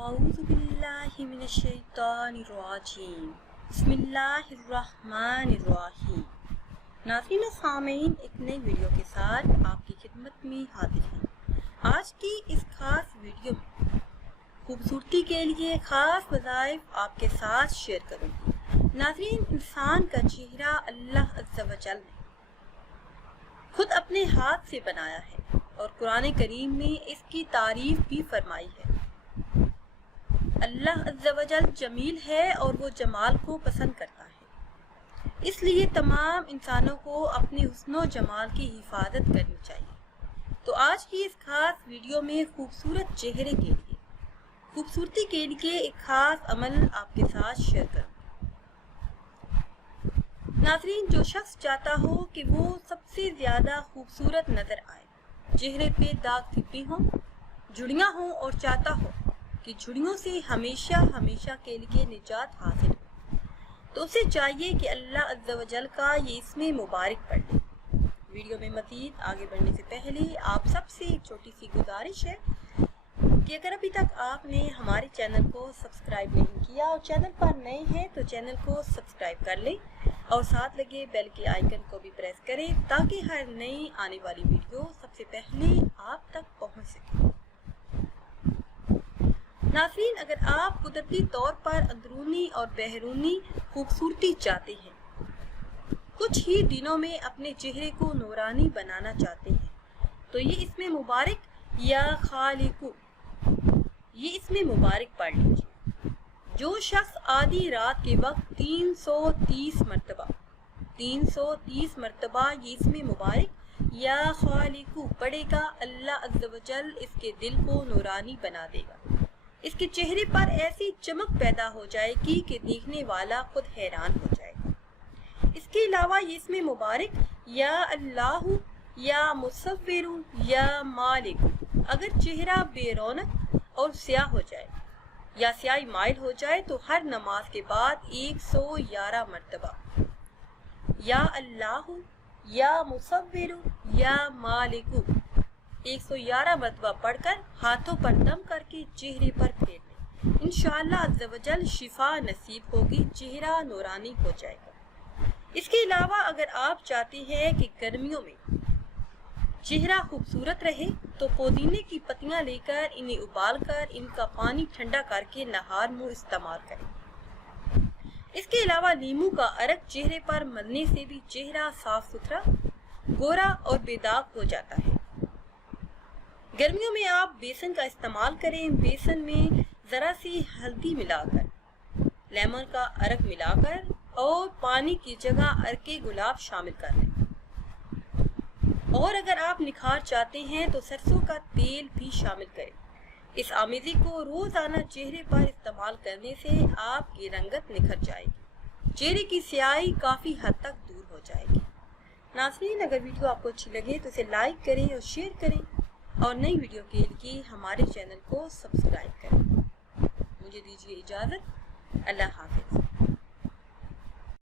औज़ु बिल्लाहि मिनश्शैतानिर्रजीम बिस्मिल्लाहिर्रहमानिर्रहीम। नाज़रीन और सामीन, एक नई वीडियो के साथ आपकी खिदमत में हाजिर हैं। आज की इस खास वीडियो में खूबसूरती के लिए खास वज़ाइफ आपके साथ शेयर करूँगी। नाज़रीन, इंसान का चेहरा अल्लाह अज़्ज़ा व जल ने खुद अपने हाथ से बनाया है और कुरान करीम में इसकी तारीफ भी फरमाई है। अल्लाह अज़्ज़ा व जल जमील है और वो जमाल को पसंद करता है, इसलिए तमाम इंसानों को अपने हुस्न जमाल की हिफाजत करनी चाहिए। तो आज की इस खास वीडियो में खूबसूरत चेहरे के लिए, खूबसूरती के लिए एक खास अमल आपके साथ शेयर करूँगी। नाज़रीन, जो शख्स चाहता हो कि वो सबसे ज़्यादा खूबसूरत नज़र आए, चेहरे पे दाग धब्बे हों, झुर्रियाँ हों और चाहता हो कि झुर्रियों से हमेशा हमेशा के लिए निजात हासिल हो, तो उसे चाहिए कि अल्लाह अज़्ज़ा व जल का ये इसमें मुबारक पढ़ ले। वीडियो में मज़ीद आगे बढ़ने से पहले आप सबसे एक छोटी सी गुजारिश है कि अगर अभी तक आपने हमारे चैनल को सब्सक्राइब नहीं किया और चैनल पर नए हैं तो चैनल को सब्सक्राइब कर लें और साथ लगे बेल के आइकन को भी प्रेस करें ताकि हर नई आने वाली वीडियो सबसे पहले आप तक पहुंच सके। नाज़रीन, अगर आप कुदरती तौर पर अंदरूनी और बहरूनी खूबसूरती चाहते हैं, कुछ ही दिनों में अपने चेहरे को नूरानी बनाना चाहते हैं, तो ये इसमें मुबारक या खालिकु, ये इसमें मुबारक पढ़ लीजिए। जो शख्स आधी रात के वक्त 330 मरतबा ये इसमें मुबारक या खालिकु पढ़ेगा, अल्लाह अज़्ज़ा व जल इसके दिल को नूरानी बना देगा। इसके चेहरे पर ऐसी चमक पैदा हो जाएगी कि देखने वाला खुद हैरान हो जाएगा। इसके अलावा ये इसमें मुबारक या अल्लाहु या मुसव्विरु या मालिक, अगर चेहरा बेरौनक और स्याह हो जाए या स्याही माइल हो जाए तो हर नमाज के बाद 111 मरतबा या अल्लाहु या मुसव्विरु या मालिकु 111 मरतबा पढ़कर हाथों पर दम करके चेहरे पर फेर लें। इंशाअल्लाह अज़्ज़ा व जल शिफा नसीब होगी, चेहरा नूरानी हो जाएगा। इसके अलावा अगर आप चाहते हैं कि गर्मियों में चेहरा खूबसूरत रहे तो पुदीने की पत्तियां लेकर इन्हें उबालकर इनका पानी ठंडा करके नहार मुंह इस्तेमाल करें। इसके अलावा नींबू का अर्क चेहरे पर मलने से भी चेहरा साफ सुथरा, गोरा और बेदाग हो जाता है। गर्मियों में आप बेसन का इस्तेमाल करें। बेसन में जरा सी हल्दी मिलाकर, लेमन का अर्क मिलाकर और पानी की जगह अर्के गुलाब शामिल कर लें। और अगर आप निखार चाहते हैं तो सरसों का तेल भी शामिल करें। इस आमेज़ी को रोजाना चेहरे पर इस्तेमाल करने से आपकी रंगत निखर जाएगी, चेहरे की स्याही काफी हद तक दूर हो जाएगी। नाज़रीन, अगर वीडियो आपको अच्छी लगे तो इसे लाइक करें और शेयर करें और नई वीडियो के लिए हमारे चैनल को सब्सक्राइब करें। मुझे दीजिए इजाज़त। अल्लाह हाफ़िज़।